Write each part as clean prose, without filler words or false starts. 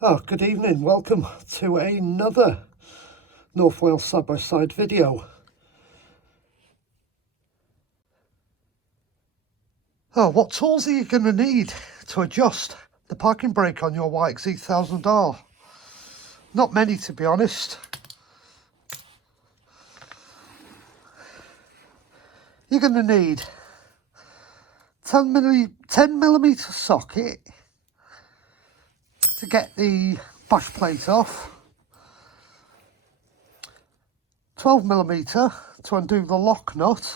Good evening, welcome to another North Wales side-by-side video. What tools are you going to need to adjust the parking brake on your YXZ 1000R? Not many, to be honest. You're going to need 10mm socket to get the bash plate off, 12mm to undo the lock nut,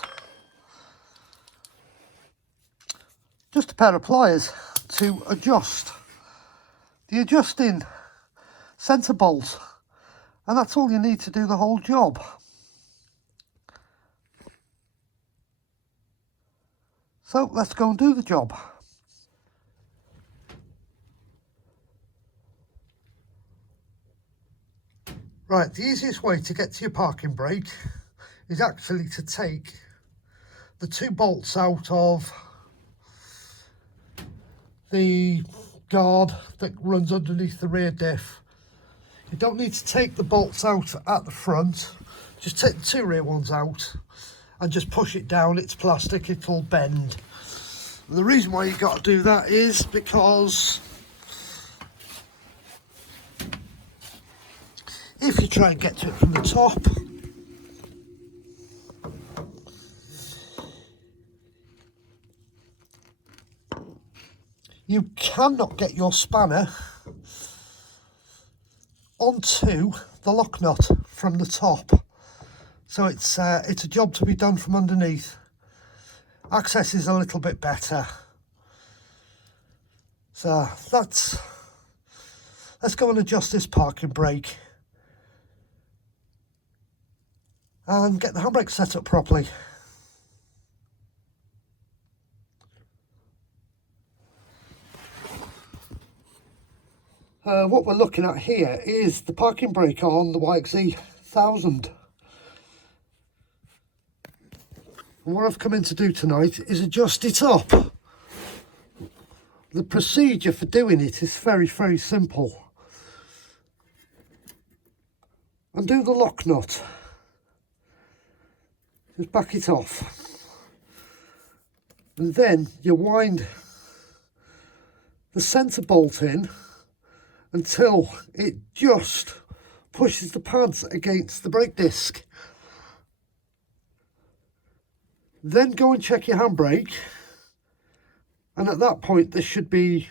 just a pair of pliers to adjust the adjusting centre bolt, and that's all you need to do the whole job. So let's go and do the job. Right, the easiest way to get to your parking brake is actually to take the two bolts out of the guard that runs underneath the rear diff. You don't need to take the bolts out at the front, just take the two rear ones out and just push it down. It's plastic, it'll bend. And the reason why you got to do that is because if you try and get to it from the top, you cannot get your spanner onto the lock nut from the top. So it's a job to be done from underneath. Access is a little bit better. So let's go and adjust this parking brake and get the handbrake set up properly. What we're looking at here is the parking brake on the YXZ 1000. And what I've come in to do tonight is adjust it up. The procedure for doing it is very, very simple. Undo the lock nut. Just back it off. And then you wind the centre bolt in until it just pushes the pads against the brake disc. Then go and check your handbrake, and at that point there should be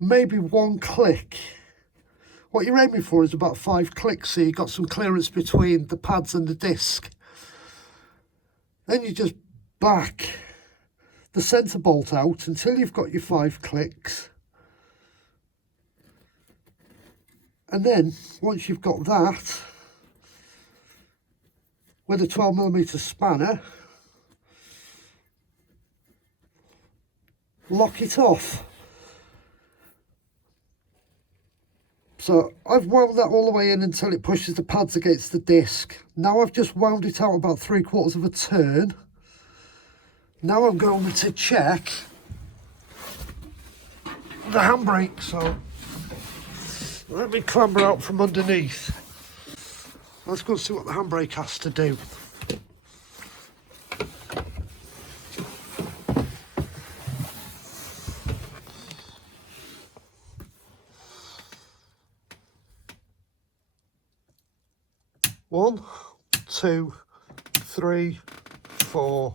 maybe one click. What you're aiming for is about 5 clicks, so you've got some clearance between the pads and the disc. Then you just back the centre bolt out until you've got your 5 clicks. And then, once you've got that, with a 12mm spanner, lock it off. So I've wound that all the way in until it pushes the pads against the disc. Now I've just wound it out about 3/4 of a turn. Now I'm going to check the handbrake, so let me clamber out from underneath. Let's go and see what the handbrake has to do. One, two, three, 4.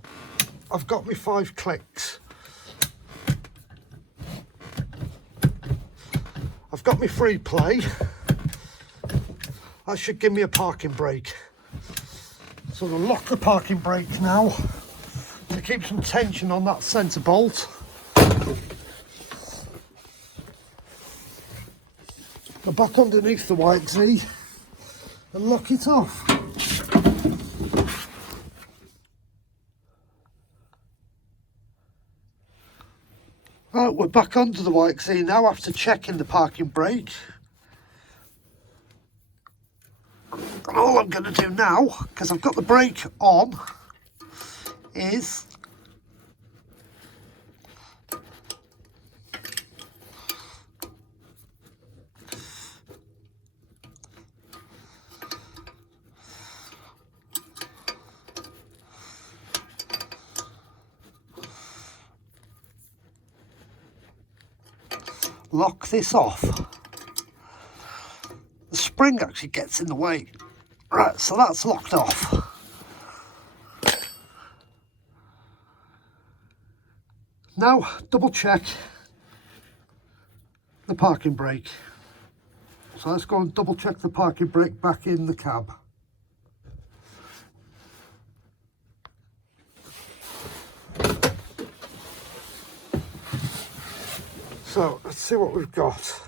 I've got my 5 clicks. I've got my free play. That should give me a parking brake. So I'll lock the parking brake now to keep some tension on that centre bolt. Go back underneath the YXZ and lock it off. Right, we're back under the YXZ now after checking the parking brake. All I'm going to do now, because I've got the brake on, is lock this off. The spring actually gets in the way. Right, so that's locked off. Now, double check the parking brake. So let's go and double check the parking brake back in the cab. So let's see what we've got.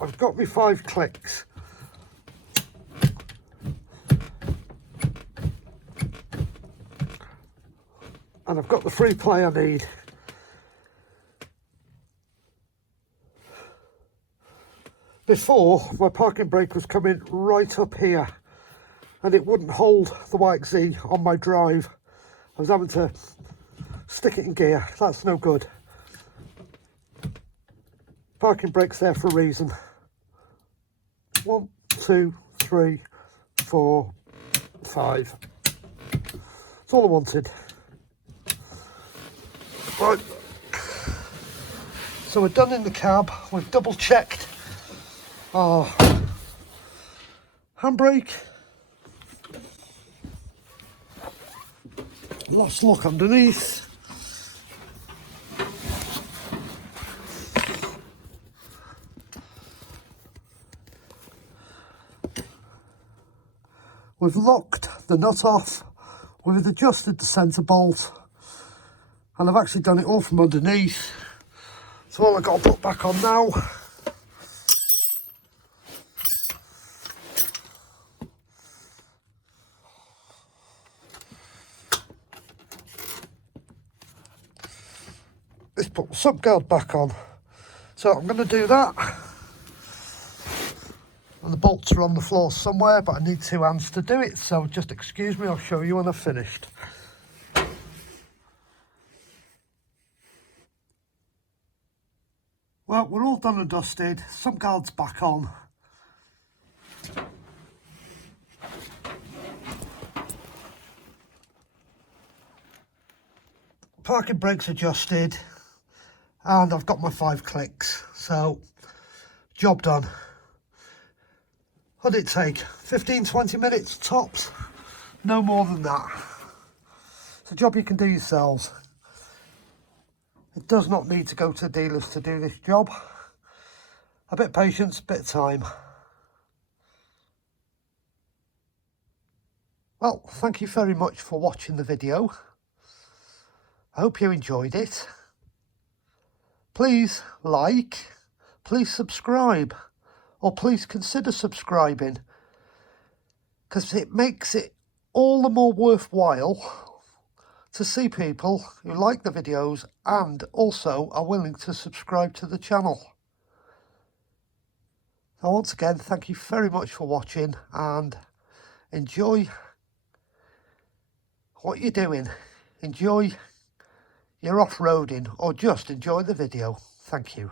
I've got my 5 clicks. And I've got the free play I need. Before, my parking brake was coming right up here and it wouldn't hold the white Z on my drive. I was having to stick it in gear. That's no good. Parking brake's there for a reason. 1, 2, 3, 4, 5. That's all I wanted. Right. So we're done in the cab. We've double checked our handbrake. Last look underneath. We've locked the nut off. We've adjusted the centre bolt. And I've actually done it all from underneath. So all I've got to put back on now is put the sub guard back on. So I'm going to do that. And the bolts are on the floor somewhere, but I need 2 hands to do it. So just excuse me, I'll show you when I've finished. Well, we're all done and dusted. Sub guard's back on. Parking brake's adjusted. And I've got my 5 clicks. So, job done. What did it take? 15-20 minutes tops? No more than that. It's a job you can do yourselves. It does not need to go to dealers to do this job. A bit of patience, a bit of time. Well, thank you very much for watching the video. I hope you enjoyed it. Please like, please subscribe, or please consider subscribing, because it makes it all the more worthwhile to see people who like the videos and also are willing to subscribe to the channel. So once again, thank you very much for watching and enjoy what you're doing. Enjoy your off-roading or just enjoy the video. Thank you.